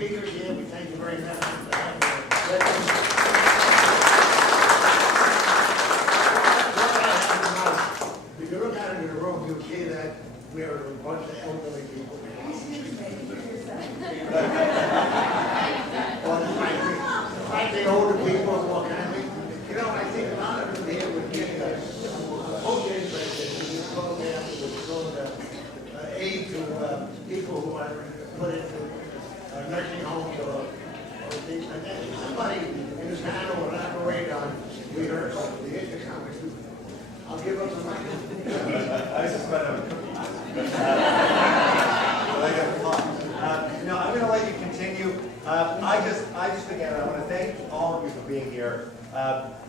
speakers here, we thank you very much. If you look out into the room, you'll see that we are a bunch of elderly people. Frankly, older people, what kind of, you know, I think a lot of them here would get most interested in program with called aid to people who are put into nursing homes or things like that. Somebody in this town will operate on rehearse the intercom. I'll give up the mic. I just went on cookies. No, I'm going to let you continue. I just again, I want to thank all of you for being here.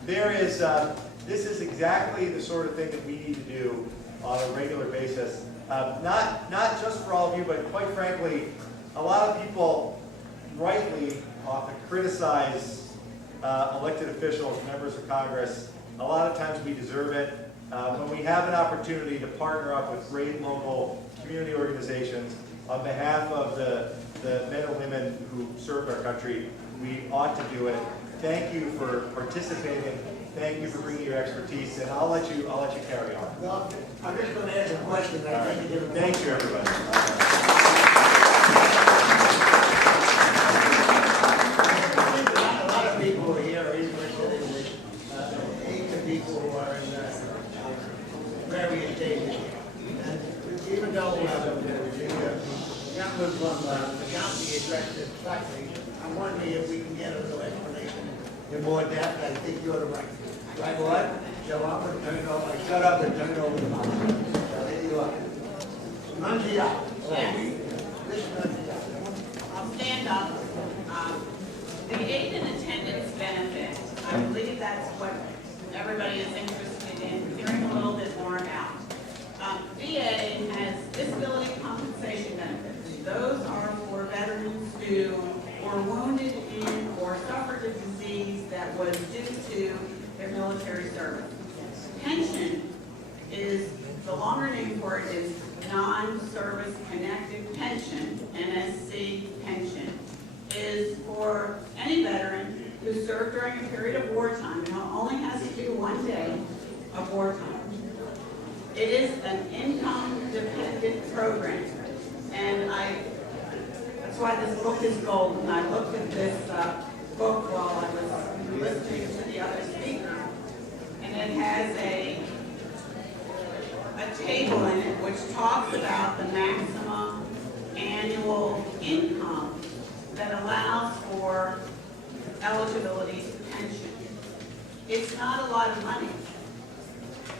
This is exactly the sort of thing that we need to do on a regular basis. Not just for all of you, but quite frankly, a lot of people rightly often criticize elected officials, members of Congress. A lot of times we deserve it. When we have an opportunity to partner up with great local community organizations on behalf of the men and women who served our country, we ought to do it. Thank you for participating. Thank you for bringing your expertise, and I'll let you carry on. Well, I'm just going to ask a question. Thank you, everybody. A lot of people here are interested in this. Aid to people who are in various stages. And even though the gentleman from the county addressed it slightly, I'm wondering if we can get a little explanation in more depth. I think you're the right. Right, what? So I'm going to turn it over. I shut up and turn it over to Mom. So here you are. Nunziata. Yes. This is Nunziata. I'll stand up. The aid and attendance benefit, I believe that's what everybody is interested in hearing a little bit more about. VA has disability compensation benefits. Those are for veterans who were wounded in or suffered a disease that was due to their military service. Pension is, the longer name for it is non-service connected pension, NSC pension, is for any veteran who served during a period of wartime and only has to do 1 day of wartime. It is an income-dependent program, and that's why this book is golden. I looked at this book while I was listening to the other speaker, and it has a table in it which talks about the maximum annual income that allows for eligibility to pension. It's not a lot of money.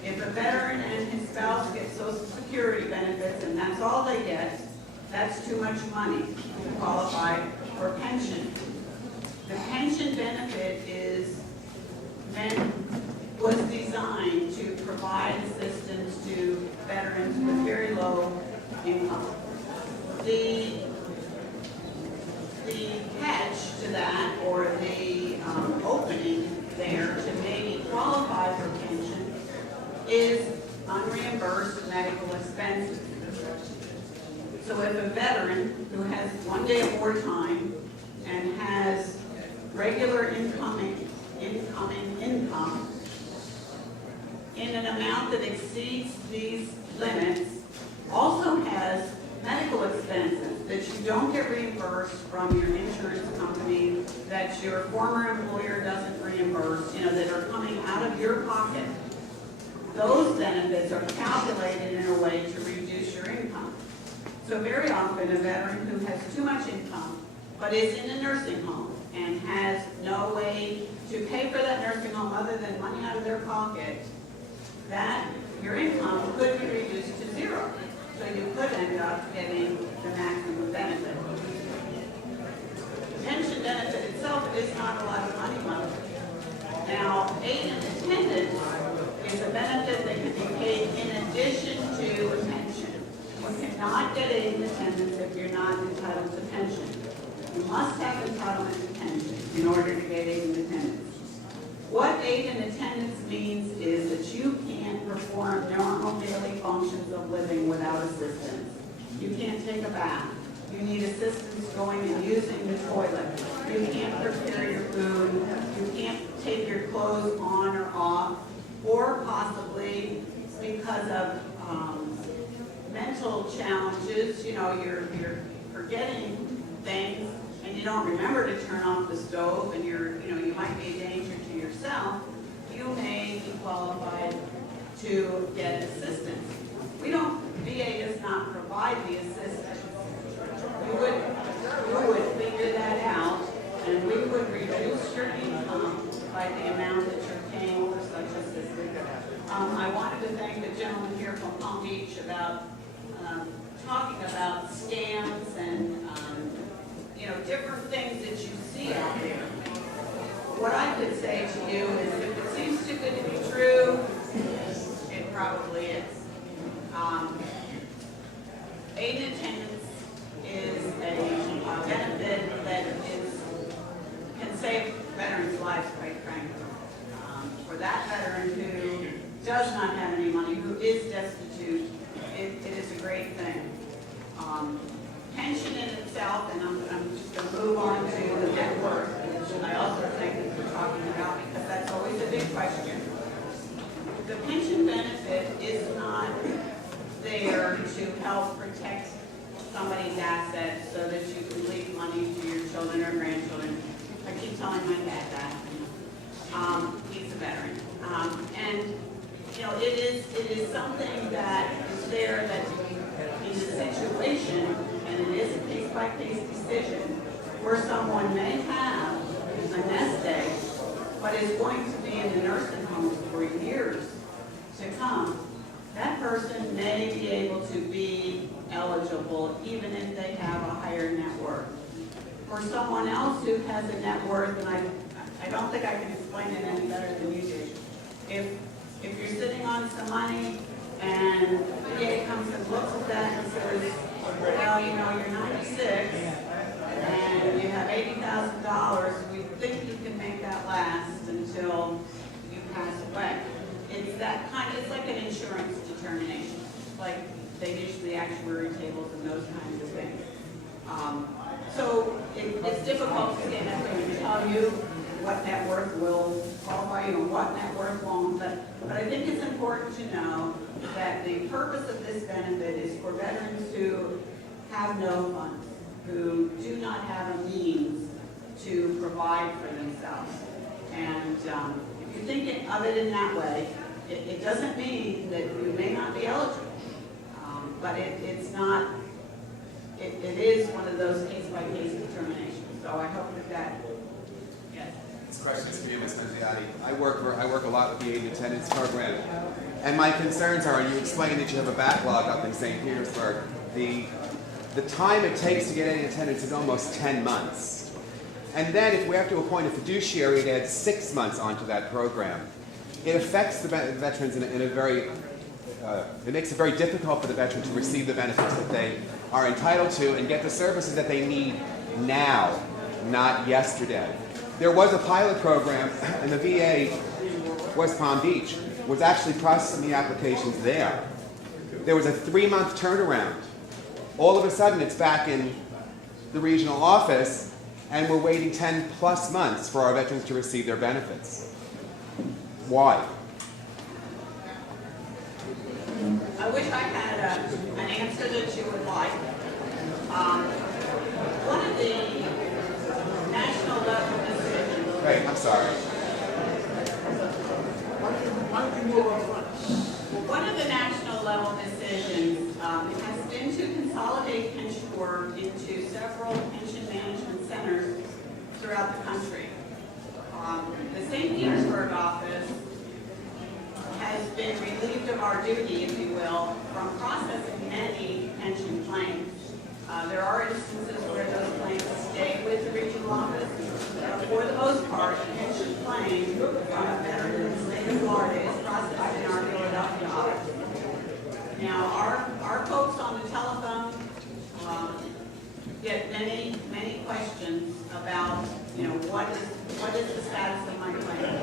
If a veteran and his spouse get Social Security benefits and that's all they get, that's too much money to qualify for pension. The pension benefit was designed to provide assistance to veterans with very low income. The catch to that, or the opening there to maybe qualify for pension, is unreimbursed medical expenses. So if a veteran who has 1 day of wartime and has regular incoming income in an amount that exceeds these limits, also has medical expenses that you don't get reimbursed from your insurance company, that your former employer doesn't reimburse, that are coming out of your pocket. Those benefits are calculated in a way to reduce your income. So very often a veteran who has too much income but is in a nursing home and has no way to pay for that nursing home other than money out of their pocket, that your income could be reduced to zero. So you could end up getting the maximum benefit. Pension benefit itself is not a lot of money. Now, aid and attendance is a benefit that can be paid in addition to a pension. You cannot get aid and attendance if you're not entitled to pension. You must have entitlement to pension in order to get aid and attendance. What aid and attendance means is that you can't perform normal daily functions of living without assistance. You can't take a bath. you need assistance going and using the toilet, you can't prepare your food, you can't take your clothes on or off, or possibly because of mental challenges, you know, you're forgetting things and you don't remember to turn off the stove and you might be a danger to yourself, you may be qualified to get assistance. VA does not provide the assistance. You would figure that out, and we would reduce your income by the amount that you're paying for such assistance. I wanted to thank the gentleman here from Palm Beach about talking about scams and different things that you see out there. What I could say to you is, if it seems too good to be true, it probably is. Aid in attendance is a benefit that can save veterans' lives, quite frankly. For that veteran who does not have any money, who is destitute, it is a great thing. Pension in itself, and I'm just going to move on to the net worth, which I also think that we're talking about, because that's always a big question. The pension benefit is not there to help protect somebody's assets so that you can leave money to your children or grandchildren. I keep telling my dad that. He's a veteran. And it is something that is there that in a situation, and it is a case-by-case decision, where someone may have a nest egg, but is going to be in the nursing home for years to come. That person may be able to be eligible even if they have a higher net worth. For someone else who has a net worth, and I don't think I can explain it any better than you do. If you're sitting on some money and the VA comes and looks at that and says, well, you're 96 and you have $80,000, we think you can make that last until you pass away. It's like an insurance determination. Like they use the actuary tables and those kinds of things. So it's difficult to stand up there and tell you what net worth will qualify you and what net worth won't. But I think it's important to know that the purpose of this benefit is for veterans who have no funds, who do not have a means to provide for themselves. And if you think of it in that way, it doesn't mean that you may not be eligible, but it's not. It is one of those case-by-case determinations. So I hope that. Yes. This question is for you, Ms. Menziati. I work a lot with the aid and attendance program, and my concerns are, and you explained that you have a backlog up in St. Petersburg. The time it takes to get aid and attendance is almost 10 months. And then if we have to appoint a fiduciary, it adds 6 months onto that program. It affects the veterans in a very, it makes it very difficult for the veteran to receive the benefits that they are entitled to and get the services that they need now, not yesterday. There was a pilot program, and the VA, West Palm Beach, was actually processing the applications there. There was a 3-month turnaround. All of a sudden, it's back in the regional office, and we're waiting 10+ months for our veterans to receive their benefits. Why? I wish I had an answer that you would like. One of the national level decisions. Wait, I'm sorry. One of the national level decisions has been to consolidate pension work into several pension management centers throughout the country. The St. Petersburg office has been relieved of our duty, if you will, from processing many pension claims. There are instances where those claims stay with the regional office. For the most part, a pension claim from a veteran in the state of Florida is processed in our Philadelphia office. Now, our folks on the telephone get many questions about, what is the status of my claim?